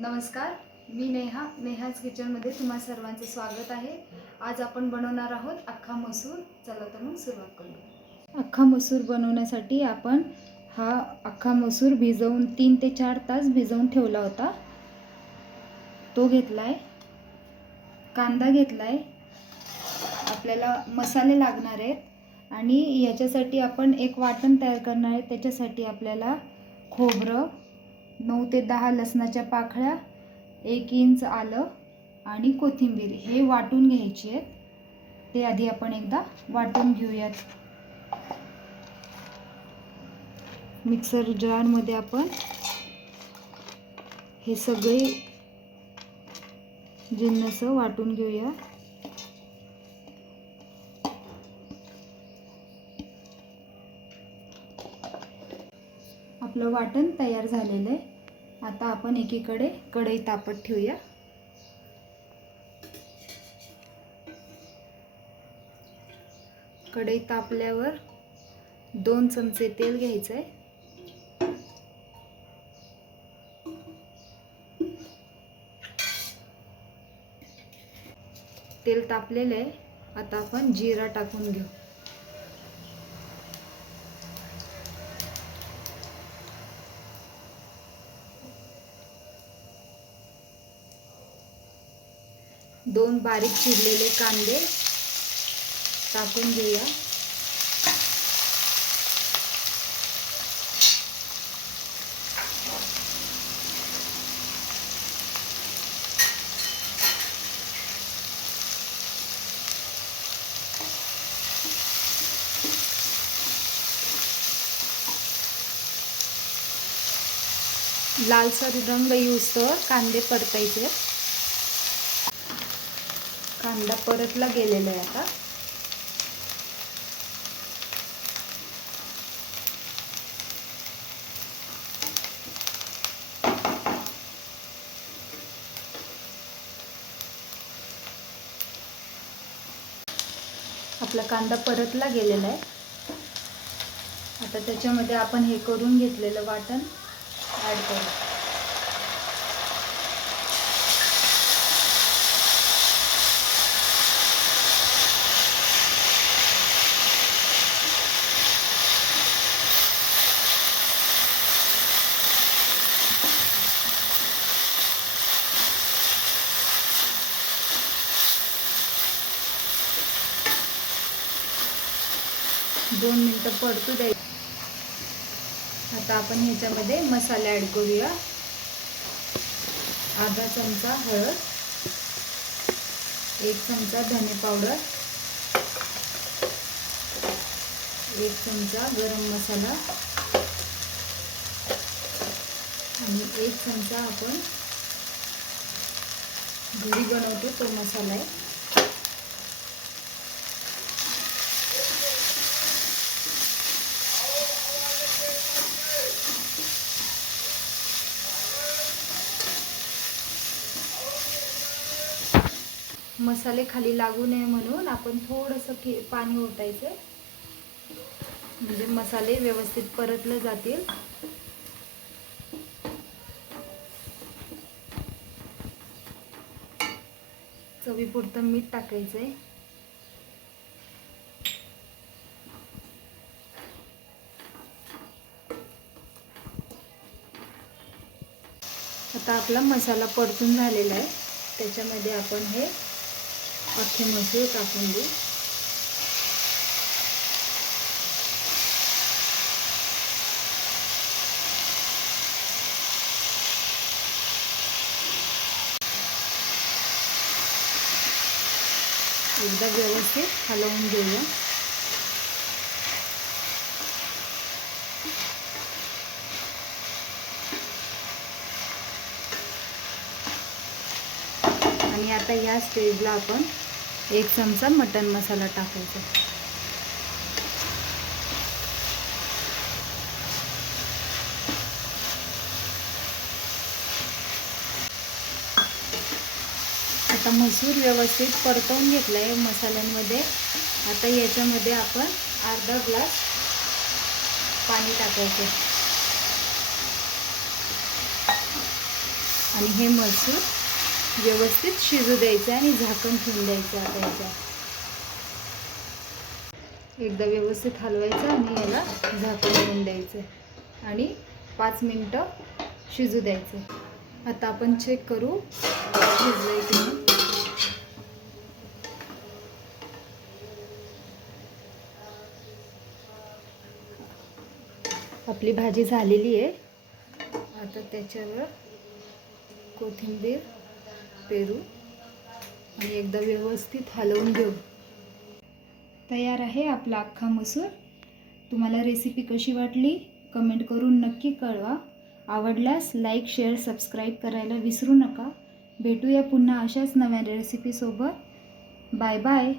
नमस्कार मी नेहा नेहाज किचनमध्ये तुम्हा सर्वांचं स्वागत आहे. आज आपण बनवणार आहोत अख्खा मसूर. चला तर मग सुरुवात करू. अख्खा मसूर बनवण्यासाठी आपण हा अख्खा मसूर भिजवून तीन ते चार तास भिजवून ठेवला होता. तो घेतला आहे कांदा घेतला आहे आपल्याला मसाले लागणार आहेत. आणि याच्यासाठी आपण एक वाटण तयार करणार आहे. त्याच्यासाठी आपल्याला खोबरं नऊ ते दहा लसणाच्या पाकळ्या एक इंच आलं आणि कोथिंबीर. हे वाटून घ्यायची आहेत. ते आधी आपण एकदा वाटून घेऊयात. मिक्सर जारमध्ये आपण हे सगळे जिन्नस वाटून घेऊया. आपलं वाटण तयार झालेलं आहे. आता आपण एकीकडे कढई तापत ठेवूया. कढई तापल्यावर दोन चमचे तेल घ्यायचं आहे. तेल तापलेलं आहे. आता आपण जिरा टाकून घेऊ. दोन बारीक चिरलेले कांदे टाकून घेऊया. लालसर रंग तर कांदे परतायचे. कांदा परतला गेलेला आहे आता. आपला कांदा परतला गेलेला आहे. आता त्याच्यामध्ये आपण हे करून घेतलेलं वाटण ॲड करू. दोन मिनटं परतू द्यायची आता आपण ह्याच्यामध्ये मसाले ॲड करूया. अर्धा चमचा हळद एक चमचा धने पावडर एक चमचा गरम मसाला आणि एक चमचा आपण घरी बनवतो तो मसाला आहे. मसाले खाली लागू नये म्हणून आपण थोडंसं की पाणी ओतायचं. म्हणजे मसाले व्यवस्थित परतले जातील. चवीपुरतं मीठ टाकायचं आहे आता आपला मसाला परतून झालेला आहे. त्याच्यामध्ये आपण हे अख्खे मसूर टाकून देऊ. एकदा व्यवस्थित हलवून घेऊया. आणि आता या स्टेजला आपण एक चमचा मटन मसाला टाकायचा. आता मसूर व्यवस्थित परतवून घेतला आहे मसाल्यांमध्ये. आता याच्यामध्ये आपण अर्धा ग्लास पाणी टाकायचं. आणि हे मसूर व्यवस्थित शिजू द्यायचं आणि झाकण ठेवून द्यायचं आता याच्यात. एकदा व्यवस्थित हलवायचं आणि याला झाकण ठेवून द्यायचं. आणि पाच मिनटं शिजू द्यायचं. आता आपण चेक करू शिजलंय की नाही. आपली भाजी झालेली आहे. आता त्याच्यावर कोथिंबीर पेरू आणि एकदा व्यवस्थित हलवून घेऊ. तयार आहे आपला अख्खा मसूर. तुम्हाला रेसिपी कशी वाटली कमेंट करून नक्की कळवा. आवडल्यास लाईक शेअर सबस्क्राईब करायला विसरू नका. भेटूया पुन्हा अशाच नव्या रेसिपीसोबत बाय बाय